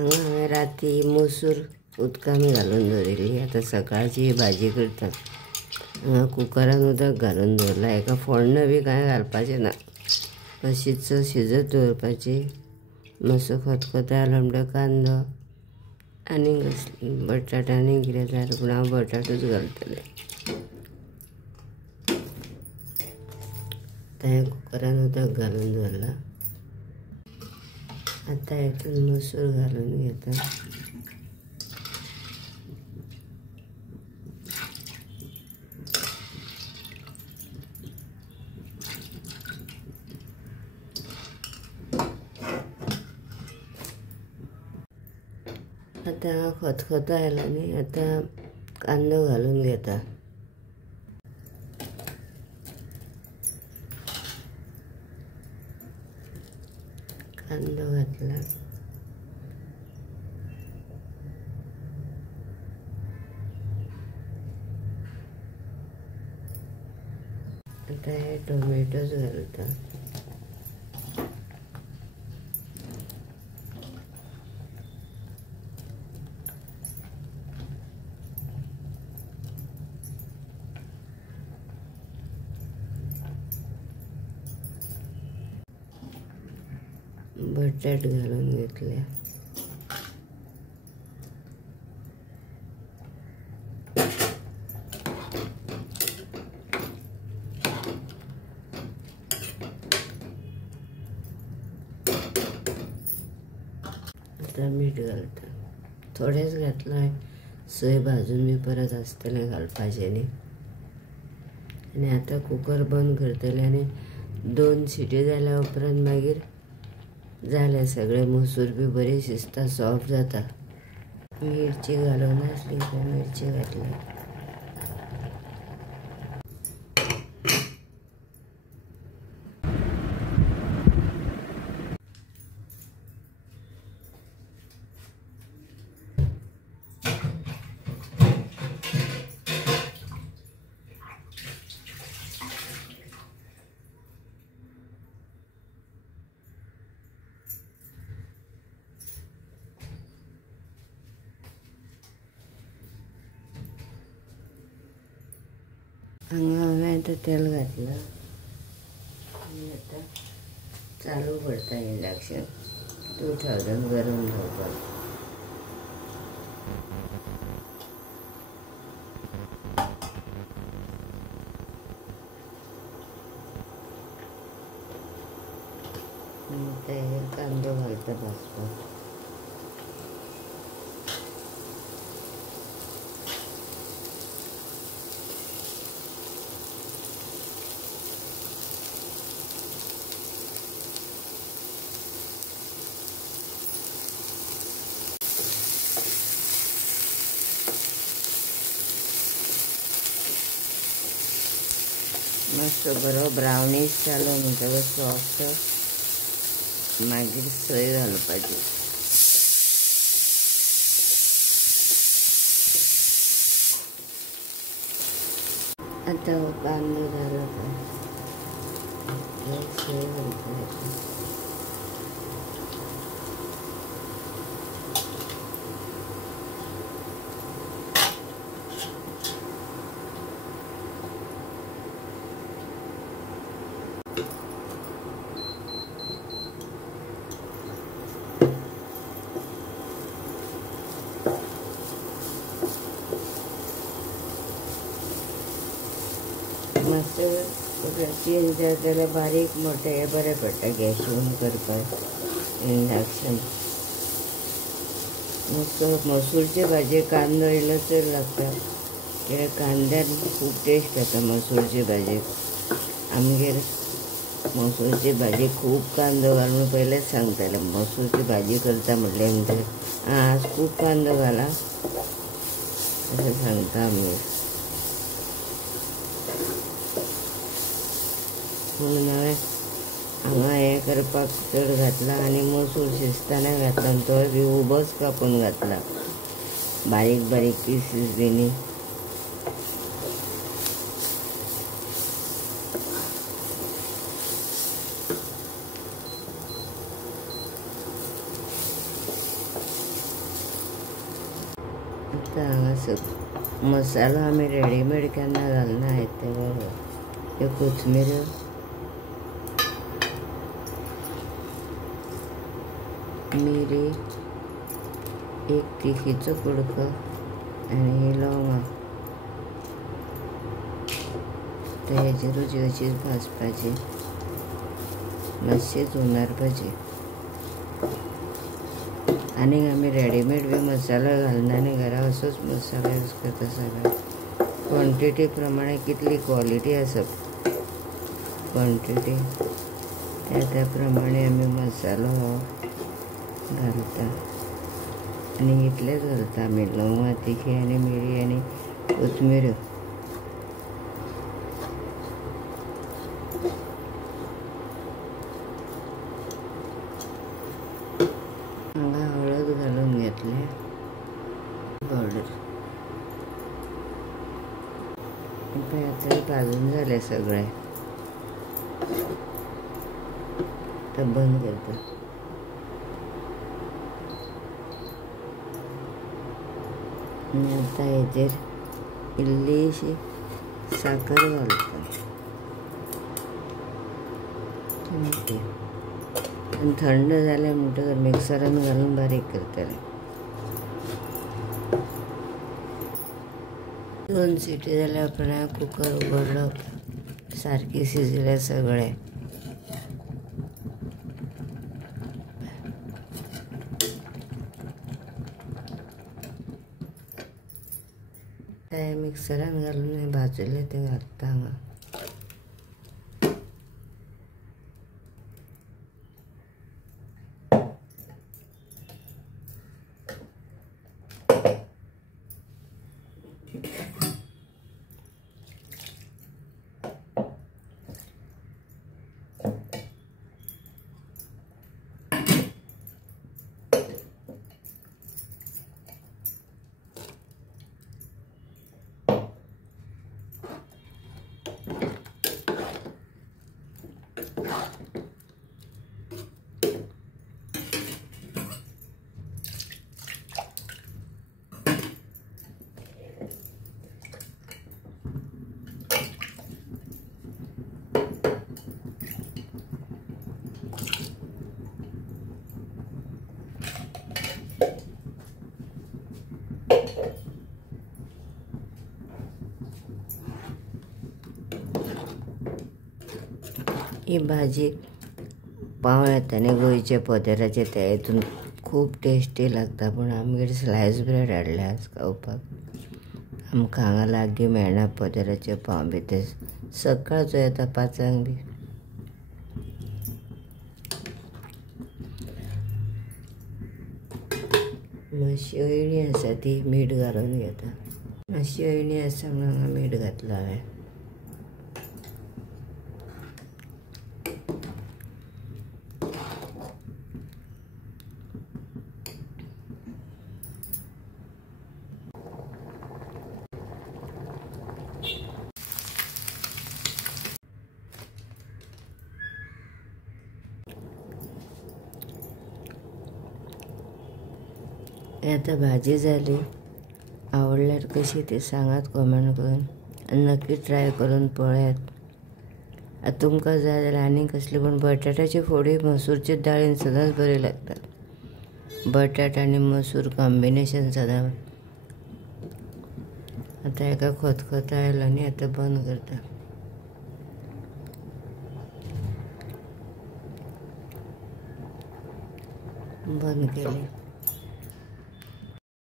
हांगा राती मसूर उदकांत घालून दवरिल्ली. आतां सकाळची भाजी करतात. हांगा कुकरान उदक घालून दवरलां. हेका फोडणें बी कांय घालपाचें ना, अशीच शिजत दवरपाची. मातसो खतखतो आयलो म्हणटकीर कांदो आनी बटाट आनी कितें जाय पूण हांव बटाटूच घालतलें. आतां हें कुकरान उदक घालून दवरलां. आतां हेतून मसूर घालून घेता. आतां खतखतो आयला न्ही, आतां कांदो घालून घेता. कांदो घातला. आतां हे टोमॅटोज घालता. बटाट घालून घेतल्या. आतां मीठ घालता. थोडेंच घातलां. सय भाजून बी परत आसतलें घालपाचें न्ही. आनी आतां कुकर बंद करतलें आनी 2 सिटी जाल्या उपरांत मागीर जालें सगळें. मसूर बी बरी शिजता, सॉफ्ट जाता. मिरची घालूंक नासली तर मिरची घातली. हांगा हांवें आतां तेल घातलां आनी आतां चालू करता इंडक्शन. 2000 गरम जावपाक. आतां हे कांदो घालता भाजपाक. मातसो बरो ब्रावनीश जालो म्हणटकच सॉफ्ट मागीर सय घालपाची. आतां कांदो जालो तर सय घालपाची. मातसो चेंज जाय जाल्यार बारीक मोठे हे बरें पडटा गॅशीन करपाक इंडक्शन. मसूरचे भाजयेक कांदो इल्लो चड लागता कित्याक कांद्यान खूब टेस्ट येता मसूरचे भाजयेक. आमगेर मसूरची भाजी खूब कांदो घालून पयलेंच सांगताले मसूरची भाजी करता म्हटले म्हणटकीर आज खूब कांदो घाला अशें सांगता आमगेर. म्हणून हांवें हांगा हें करपाक चड घातला आनी मसूर शिजताना घातला आनी तो बी उबोच कापून घातला, बारीक बारीक पीसीस बी न्ही. आतां हांगासर मसालो आमी रेडीमेड केन्ना घालना ते बरोबर. ह्यो कोथमिऱ्यो, मिरी, एक तिखीचो कुडको आनी लवंगां. ते हेजेरूच अशीच भाजपाची, मातशी हुनारपाची. आनीक आमी रेडीमेड बी मसालो घालना आनी घरा असोच मसालो यूज करता सगळ्या. क्वॉन्टिटी प्रमाणे कितली क्वॉलिटी आसा क्वॉन्टिटी त्या प्रमाणे आमी मसालो हो घालता. आनी इतलेंच घालता आमी, लवंगां, तिखी आनी मिरी आनी कोथमिऱ्यो. हांगा हळद घालून घेतले, पावडर. पळय आतां भाजून जालें सगळें. आतां बंद करता. आनी आतां हेजेर इल्लीशी साकर घालता. आनी थंड जालें म्हणटकर मिक्सरान घालून बारीक करतलें. 2 सिटी जाल्या उपरांत कुकर उगडलो, सारकी शिजलें सगळें. ते मिक्सरान घालून भाजलें तें घालता हांगा. ही भाजी पाव येता न्ही गोंयचे पोदेराचे, ते हितून खूब टेस्टी लागता. पूण आमगेर स्लायस ब्रेड हाडले आज खावपाक. आमकां हांगा लागीं मेळना पोदेराचे पाव बी. ते सकाळचो येता 5 बी. मातशी अळणी आसा ती मीठ घालून घेता. मातशी अळणी आसा म्हणून हांगा मीठ घातला हांवें. आतां भाजी जाली. आवडल्यार कशी ती सांगात कॉमेंट करून. आनी नक्की ट्राय करून पळयात. तुमकां जाय जाल्यार आनी कसली, पूण बटाटाची फोडी मसूरचे दाळीन सदांच बरी लागता. बटाट आनी मसूर कॉम्बिनेशन सदां. आतां हेका खतखतो आयलो न्ही, आतां बंद करता. बंद केलें.